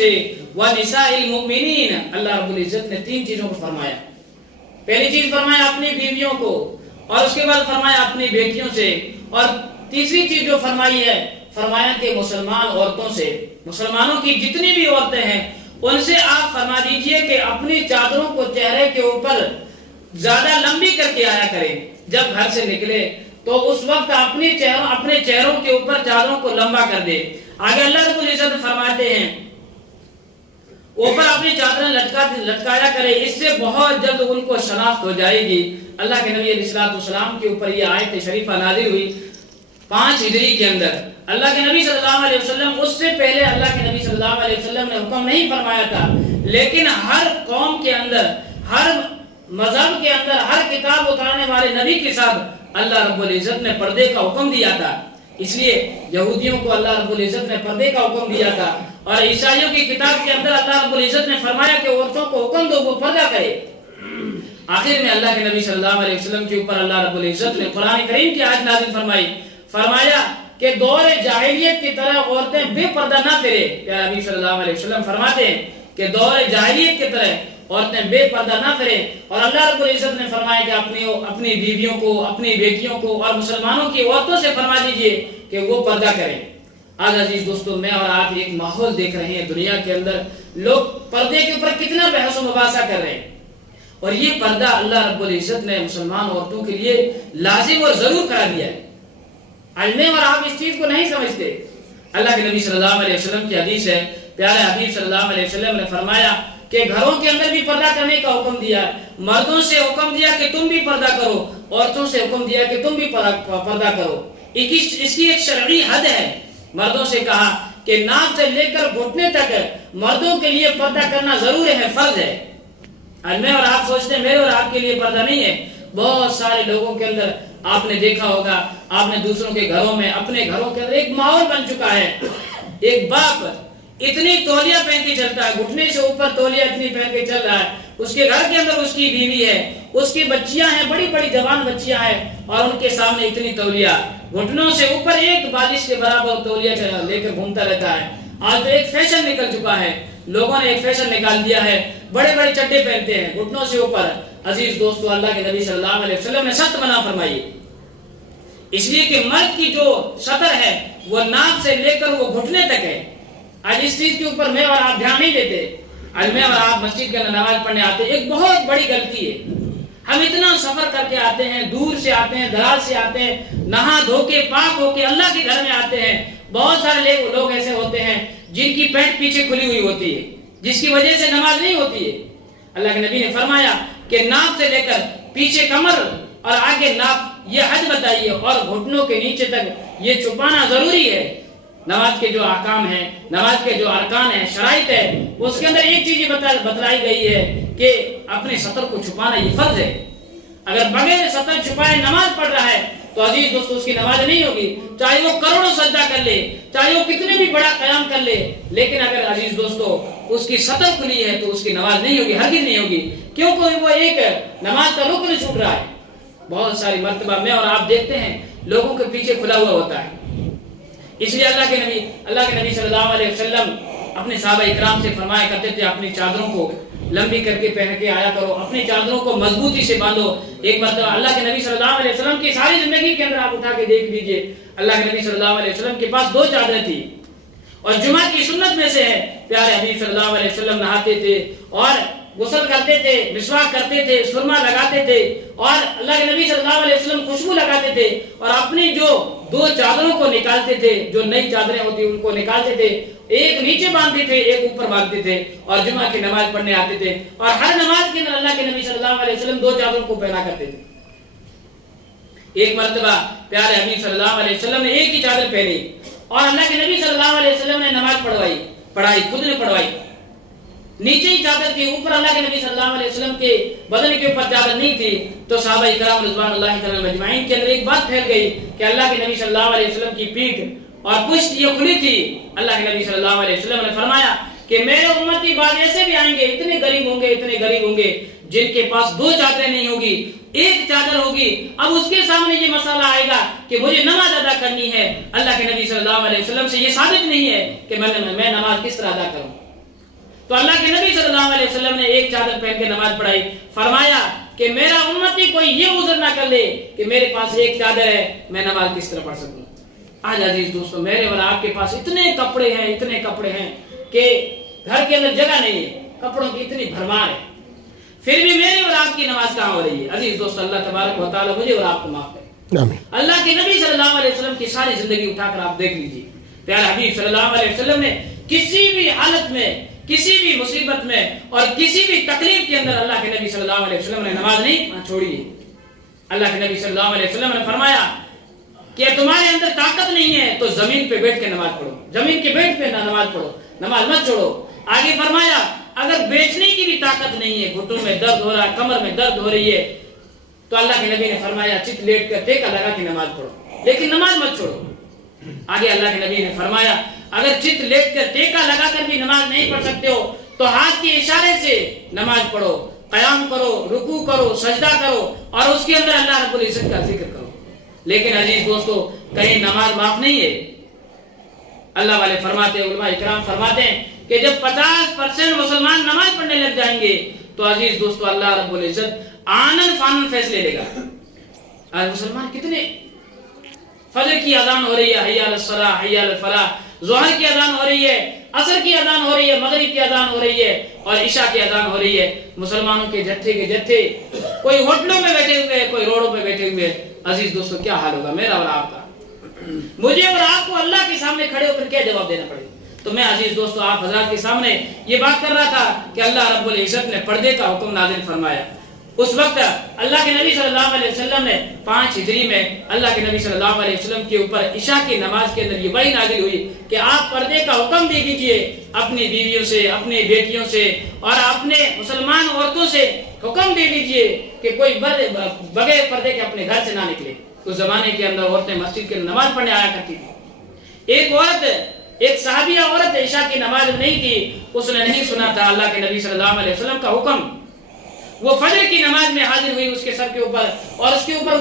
سے وَنِسَاءِ الْمُؤْمِنِينَ، اللہ رب العزت نے 3 چیزوں کو فرمایا. پہلی چیز فرمایا اپنی بیویوں کو، اور اس کے بعد فرمایا اپنی بیٹیوں سے، اور تیسری چیز جو فرمائی ہے فرمایا کہ مسلمان عورتوں سے، مسلمانوں کی جتنی بھی عورتیں ہیں ان سے آپ فرما دیجئے کہ اپنی چادروں کو چہرے کے اوپر زیادہ لمبی کر کے آیا کریں. جب گھر سے نکلے تو اس وقت اپنے چہروں کے اوپر چادروں کو لمبا کر دے. آگے اللہ رب العزت فرماتے ہیں اوپر اپنی چادریں لٹکایا کرے، اس سے بہت جلد ان کو شناخت ہو جائے گی. اللہ کے نبی علیہ السلام کے اوپر یہ آیت شریفہ نازل ہوئی 5 ہجری کے اندر. اللہ کے نبی صلی اللہ علیہ وسلم، اس سے پہلے اللہ کے نبی صلی اللہ علیہ وسلم نے حکم نہیں فرمایا تھا، لیکن ہر قوم کے اندر، ہر مذہب کے اندر، ہر کتاب اتارنے والے نبی کے ساتھ اللہ رب العزت نے پردے کا حکم دیا تھا. اس لیے یہودیوں کو اللہ رب العزت نے پردے کا حکم دیا تھا، اور عیسائیوں کی کتاب کے اندر اللہ رب العزت نے فرمایا کہ عورتوں کو حکم دو وہ پردہ کرے. آخر میں اللہ کے نبی صلی اللہ علیہ وسلم کے اوپر اللہ رب العزت نے قرآن کریم کی آیت نازل فرمائی، فرمایا کہ دور جاہلیت کی طرح عورتیں بے پردہ نہ پھرے. پیارے نبی صلی اللہ علیہ وسلم فرماتے ہیں کہ دور جاہلیت کی طرح عورتیں بے پردہ نہ پھرے، اور اللہ رب العزت نے فرمایا کہ اپنی بیویوں کو، اپنی بیٹیوں کو اور مسلمانوں کی عورتوں سے فرما دیجئے کہ وہ پردہ کریں. آج عزیز دوستو، میں اور آپ ایک ماحول دیکھ رہے ہیں دنیا کے اندر، لوگ پردے کے اوپر کتنا بحث و مباحثہ کر رہے ہیں، اور یہ پردہ اللہ رب العزت نے مسلمان عورتوں کے لیے لازم اور ضرور قرار دیا ہے. آج میں اور آپ اس چیز کو نہیں سمجھتے. اللہ کے نبی صلی اللہ علیہ وسلم کی حدیث ہے، پیارے حبیب صلی اللہ علیہ وسلم نے فرمایا کہ گھروں کے اندر بھی پردہ کرنے کا حکم دیا، مردوں سے حکم دیا کہ تم بھی پردہ کرو، عورتوں سے حکم دیا کہ تم بھی پردہ کرو. اس کی ایک شرعی حد ہے. مردوں سے کہا کہ ناک سے لے کر گھٹنے تک مردوں کے لیے پردہ کرنا ضرور ہے، فرض ہے. آج میں اور آپ سوچتے ہیں میرے اور آپ کے لیے پردہ نہیں ہے. بہت سارے لوگوں کے اندر آپ نے دیکھا ہوگا، آپ نے دوسروں کے گھروں میں، اپنے گھروں کے اندر ایک ماحول بن چکا ہے. ایک باپ اتنی تولیہ پہن کے چلتا ہے، گھٹنے سے اوپر تولیہ اتنی پہن کے چل رہا ہے، اس کے گھر کے اندر اس کی بیوی ہے، اس کی بچیاں ہیں، بڑی بڑی جوان بچیاں ہیں، اور ان کے سامنے اتنی تولیہ، گھٹنوں سے اوپر ایک بالش کے برابر تولیہ لے کر گھومتا رہتا ہے. آج تو ایک فیشن نکل چکا ہے، لوگوں نے ایک فیشن نکال دیا ہے، بڑے بڑے چڈے پہنتے ہیں گھٹنوں سے اوپر. عزیز دوستو، اللہ کے نبی صلی اللہ علیہ وسلم نے سخت منع فرمائی، اس لیے کہ مرد کی جو سطر ہے وہ ناک سے لے کر وہ گھٹنے تک ہے. آج اس چیز کے اوپر میں اور آپ دھیان نہیں دیتے. آج میں اور آپ مسجد کے اندر نماز پڑھنے آتے ہیں، ایک بہت بڑی غلطی ہے. ہم اتنا سفر کر کے آتے ہیں، دور سے آتے ہیں، دراز سے آتے ہیں، نہا دھو کے پاک ہو کے اللہ کے گھر میں آتے ہیں. بہت سارے لوگ ایسے ہوتے ہیں جن کی پینٹ پیچھے کھلی ہوئی ہوتی ہے، جس کی وجہ سے نماز نہیں ہوتی ہے. اللہ کے نبی نے فرمایا کہ ناک سے لے کر پیچھے کمر اور آگے ناک، یہ حد بتائیے، اور گھٹنوں کے نیچے تک یہ چھپانا ضروری ہے. نماز کے جو احکام ہیں، نماز کے جو ارکان ہیں، شرائط ہے، اس کے اندر ایک چیز یہ بتلائی گئی ہے کہ اپنے سطر کو چھپانا یہ فرض ہے. اگر بغیر سطر چھپائے نماز پڑھ رہا ہے تو عزیز دوستو اس کی نماز نہیں ہوگی، چاہے وہ کروڑوں سجدہ کر لے، چاہے وہ کتنے بھی بڑا قیام کر لے، لیکن اگر عزیز دوستو اس کی سطر کھلی ہے تو اس کی نماز نہیں ہوگی، ہرگز نہیں ہوگی، کیونکہ وہ ایک نماز کا رکن چھوٹ رہا ہے. بہت ساری مرتبہ میں اور آپ دیکھتے ہیں لوگوں کے پیچھے کھلا ہوا ہوتا ہے. اس لیے اللہ کے نبی صلی اللہ علیہ وسلم اپنے صحابہ اکرام سے فرمایا کرتے تھے اپنی چادروں کو لمبی کر کے پہن کے آیا کرو، اپنی چادروں کو مضبوطی سے باندھو. ایک مرتبہ اللہ کے نبی صلی اللہ علیہ وسلم کی ساری زندگی کے اندر آپ اٹھا کے دیکھ لیجئے، اللہ کے نبی صلی اللہ علیہ وسلم کے پاس 2 چادریں تھی، اور جمعہ کی سنت میں سے ہے پیارے حبیب صلی اللہ علیہ وسلم نہاتے تھے اور غسل کرتے تھے، مسواک کرتے تھے، سرما لگاتے تھے، اور اللہ کے نبی صلی اللہ علیہ وسلم خوشبو لگاتے تھے، اور اپنی جو 2 چادروں کو نکالتے تھے، جو نئی چادریں ہوتی ان کو نکالتے تھے، ایک نیچے باندھتے تھے، ایک اوپر باندھتے تھے، اور جمعہ کی نماز پڑھنے آتے تھے. اور ہر نماز کے اندر اللہ کے نبی صلی اللہ علیہ وسلم 2 چادروں کو پہنا کرتے تھے. ایک مرتبہ پیارے حبیب صلی اللہ علیہ وسلم نے ایک ہی چادر پہنی، اور اللہ کے نبی صلی اللہ علیہ وسلم نے نماز پڑھائی، خود نے پڑھوائی. نیچے ہی چادر تھی، اوپر اللہ کے نبی صلی اللہ علیہ وسلم کے بدن کے اوپر چادر نہیں تھی. تو صحابہ اکرام رضوان اللہ تعالی اجمعین کے اندر ایک بات پھیل گئی کہ اللہ کے نبی صلی اللہ علیہ وسلم کی پیٹھ اور پشت یہ کھلی تھی. اللہ کے نبی صلی اللہ علیہ وسلم نے فرمایا کہ میرے امتی بعد ایسے بھی آئیں گے، اتنے غریب ہوں گے جن کے پاس 2 چادریں نہیں ہوگی، ایک چادر ہوگی. اب اس کے سامنے یہ مسئلہ آئے گا کہ مجھے نماز ادا کرنی ہے. اللہ کے نبی صلی اللہ علیہ وسلم سے یہ ثابت نہیں ہے کہ میں نماز کس طرح ادا کروں. تو اللہ کے نبی صلی اللہ علیہ وسلم نے ایک چادر پہن کے نماز پڑھائی. فرمایا کہ میرا امتی کوئی یہ عذر نہ کر لے کہ میرے پاس ایک چادر ہے, میں نماز کس طرح پڑھ سکوں. آج عزیز دوستو, میرے اور آپ کے پاس اتنے کپڑے ہیں کہ گھر کے اندر جگہ نہیں ہے, کپڑوں کی اتنی بھرمار ہے, پھر بھی میرے اور آپ کی نماز کہاں ہو رہی ہے. عزیز دوستو, اللہ تبارک و تعالی مجھے اور آپ کو معاف کرے. اللہ کے نبی صلی اللہ علیہ وسلم کی ساری زندگی اٹھا کر آپ دیکھ لیجیے. پیارے حبیب صلی اللہ علیہ وسلم نے کسی بھی حالت میں, کسی بھی مصیبت میں اور کسی بھی تکلیف کے اندر اللہ کے نبی صلی اللہ علیہ وسلم نے نماز نہیں چھوڑی ہے. اللہ کے نبی صلی اللہ علیہ وسلم نے فرمایا کہ تمہارے اندر طاقت نہیں ہے تو زمین پہ بیٹھ کے نماز پڑھو, زمین کے بیٹھ پہ نماز پڑھو, نماز مت چھوڑو. آگے فرمایا اگر بیچنے کی بھی طاقت نہیں ہے, گھٹنوں میں درد ہو رہا ہے, کمر میں درد ہو رہی ہے, تو اللہ کے نبی نے فرمایا چت لیٹ کر ٹیکا لگا کے نماز پڑھو, لیکن نماز مت چھوڑو. آگے اللہ کے نبی نے فرمایا اگر چت لیٹ کر ٹیکا لگا کر بھی نماز نہیں پڑھ سکتے ہو تو ہاتھ کے اشارے سے نماز پڑھو, قیام کرو, رکوع کرو, سجدہ کرو اور اس کے اندر اللہ رب العزت کا ذکر کرو. لیکن عزیز دوستو, کہیں نماز معاف نہیں ہے. اللہ والے فرماتے ہیں, علماء اکرام فرماتے ہیں کہ جب 50% مسلمان نماز پڑھنے لگ جائیں گے تو عزیز دوستو اللہ رب العزت آنن فانن فیصلے لے گا. آج مسلمان کتنے, فجر کی اذان ہو رہی ہے, حی علی الصلاۃ حی علی الفلاح, ظہر کی اذان ہو رہی ہے, عصر کی اذان ہو رہی ہے, مغرب کی اذان ہو رہی ہے اور عشاء کی اذان ہو رہی ہے. مسلمانوں کے جتھے کوئی ہوٹلوں میں بیٹھے ہوئے, کوئی روڈوں پہ بیٹھے ہوئے. عزیز دوستو کیا حال ہوگا میرا اور آپ کا. مجھے اور آپ کو اللہ کے سامنے کھڑے ہو کر کیا جواب دینا پڑے. تو میں عزیز دوستو آپ حضرات کے سامنے یہ بات کر رہا تھا کہ اللہ رب العزت نے پردے کا حکم نازل فرمایا. اس وقت اللہ کے نبی صلی اللہ علیہ وسلم نے 5 ہجری میں اللہ کے نبی صلی اللہ علیہ وسلم کے اوپر عشاء کی نماز کے اندر یہ وحی نازل ہوئی کہ آپ پردے کا حکم دے دیجئے اپنی بیویوں سے, اپنی بیٹیوں سے اور اپنے مسلمان عورتوں سے حکم دے دیجئے کہ کوئی بغیر پردے کے اپنے گھر سے نہ نکلے. اس زمانے کے اندر عورتیں مسجد کے نماز پڑھنے آیا کرتی تھی. ایک صحابیہ عورت عشاء کی نماز نہیں تھی, اس نے نہیں سنا تھا اللہ کے نبی صلی اللہ علیہ وسلم کا حکم. وہ فجر کی نماز میں حاضر ہوئی اس کے سر کے اوپر, اور اس کے اوپر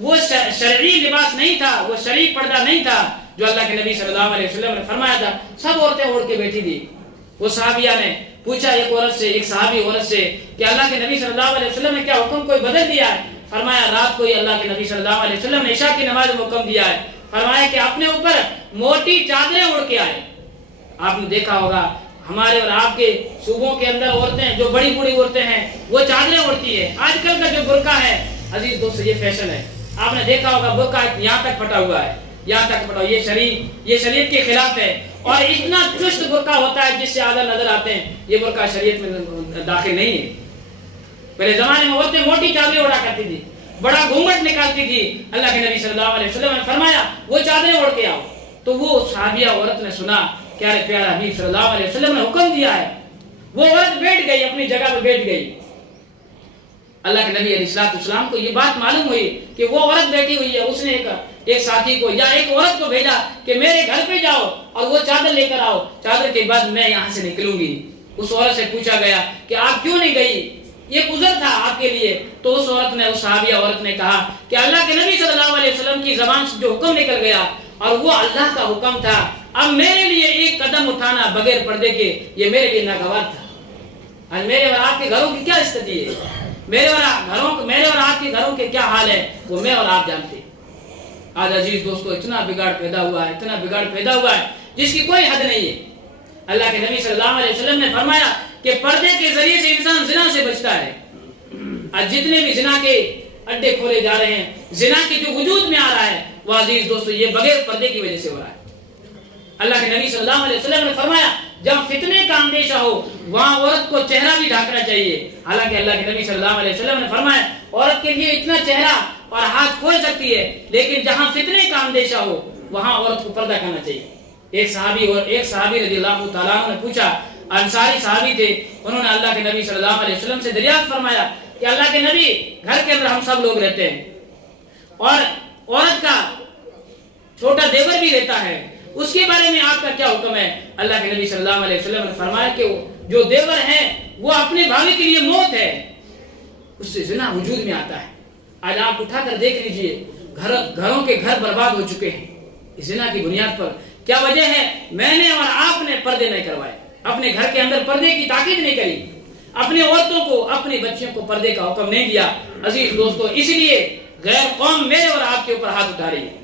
وہ شرعی لباس نہیں تھا, وہ شرعی پردہ نہیں تھا جو اللہ کے نبی صلی اللہ علیہ وسلم نے فرمایا تھا. سب عورتیں اوڑھ کے بیٹھی تھی. وہ صحابیہ نے پوچھا ایک صحابی عورت سے کہ اللہ کے نبی صلی اللہ علیہ وسلم نے کیا حکم کوئی بدل دیا ہے؟ فرمایا رات کو ہی اللہ کے نبی صلی اللہ علیہ وسلم نے عشاء کی نماز میں حکم دیا ہے. فرمایا کہ اپنے اوپر موٹی چادریں اوڑھ کے آئے. آپ نے دیکھا ہوگا ہمارے اور آپ کے صوبوں کے اندر عورتیں جو بڑی بڑی عورتیں ہیں وہ چادریں اوڑھتی ہے. آج کل کا جو برقع ہے عزیز دوست یہ فیشن ہے. آپ نے دیکھا ہوگا برقع یہاں تک پھٹا ہوا ہے, یہاں تک پھٹا. یہ شریعت کے خلاف ہے اور اتنا چست برقع ہوتا ہے جس سے آدھا نظر آتے ہیں. یہ برقع شریعت میں داخل نہیں ہے. پہلے زمانے میں عورتیں موٹی چادریں اوڑھا کرتی تھی, بڑا گھونگھٹ نکالتی تھی. اللہ کے نبی صلی اللہ علیہ وسلم نے فرمایا وہ چادریں اوڑھ کے آؤ. تو وہ صحابیہ عورت نے سنا کہ ارے پیارا حبیب صلی اللہ علیہ وسلم نے حکم دیا ہے. وہ عورت بیٹھ گئی, اپنی جگہ پہ بیٹھ گئی. اللہ کے نبی علیہ الصلوۃ والسلام کو یہ بات معلوم ہوئی کہ وہ عورت بیٹھی ہوئی ہے. اس نے ایک ساتھی کو یا ایک عورت کو بھیجا کہ میرے گھر پہ جاؤ اور وہ چادر لے کر آؤ, چادر کے بعد میں یہاں سے نکلوں گی. اس عورت سے پوچھا گیا کہ آپ کیوں نہیں گئی, یہ عذر تھا آپ کے لیے. تو اس صحابیہ عورت نے کہا کہ اللہ کے نبی صلی اللہ علیہ وسلم کی زبان سے جو حکم نکل گیا اور وہ اللہ کا حکم تھا, اب میرے لیے ایک قدم اٹھانا بغیر پردے کے یہ میرے لیے ناگوار تھا. آج میرے اور آپ کے گھروں کی کیا استھتی ہے, میرے اور آپ کے گھروں کے کیا حال ہے وہ میں اور آپ جانتے ہیں. آج عزیز دوستو اتنا بگاڑ پیدا ہوا ہے جس کی کوئی حد نہیں ہے. اللہ کے نبی صلی اللہ علیہ وسلم نے فرمایا کہ پردے کے ذریعے سے انسان زنا سے بچتا ہے. آج جتنے بھی زنا کے اڈے کھولے جا رہے ہیں, زنا کے جو وجود میں آ رہا ہے وہ عزیز دوستو یہ بغیر پردے کی وجہ سے ہو رہا ہے. اللہ کے نبی صلی اللہ علیہ وسلم نے فرمایا جب فتنے کا اندیشہ ہو وہاں عورت کو چہرہ بھی ڈھانکنا چاہیے. حالانکہ اللہ کے نبی صلی اللہ علیہ وسلم نے فرمایا عورت کے لیے اتنا چہرہ اور ہاتھ کھول سکتی ہے, لیکن جہاں فتنے کا اندیشہ ہو وہاں عورت کو پردہ کرنا چاہیے. ایک صحابی رضی اللہ تعالیٰ عنہ نے پوچھا, انصاری صحابی تھے, انہوں نے اللہ کے نبی صلی اللہ علیہ وسلم سے دریافت فرمایا کہ اللہ کے نبی گھر کے اندر ہم سب لوگ رہتے ہیں اور عورت کا چھوٹا دیور بھی رہتا ہے, اس کے بارے میں آپ کا کیا حکم ہے؟ اللہ کے نبی صلی اللہ علیہ وسلم نے فرمایا کہ جو دیور ہے وہ اپنے بھائی کے لیے موت ہے, اس سے زنا وجود میں آتا ہے. آج آپ اٹھا کر دیکھ لیجئے گھروں کے گھر برباد ہو چکے ہیں اس زنا کی بنیاد پر. کیا وجہ ہے؟ میں نے اور آپ نے پردے نہیں کروائے. اپنے گھر کے اندر پردے کی تاکید نہیں کری، اپنے عورتوں کو اپنے بچوں کو پردے کا حکم نہیں دیا. عزیز دوستو، اس لیے غیر قوم میرے اور آپ کے اوپر ہاتھ اٹھا رہی ہے.